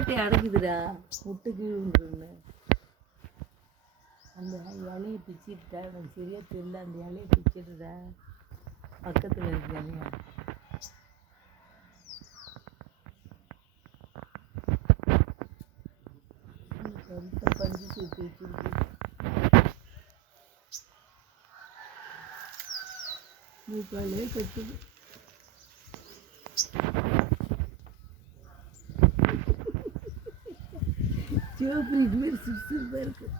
ஓட்டை அடைக்குதுடா முட்டுக்கு விழுந்துருன்னு அந்த இலையை பிச்சுட்டா எனக்கு சரியாக தெரியல அந்த இலையை பிச்சுட்டுடா பக்கத்தில் இருக்கு இலையா பஞ்சு சுற்றி வச்சுருக்கு மூக்காலே கட்டுது சிவப்பு இது மாதிரி சுறுசுறுப்பாக இருக்குது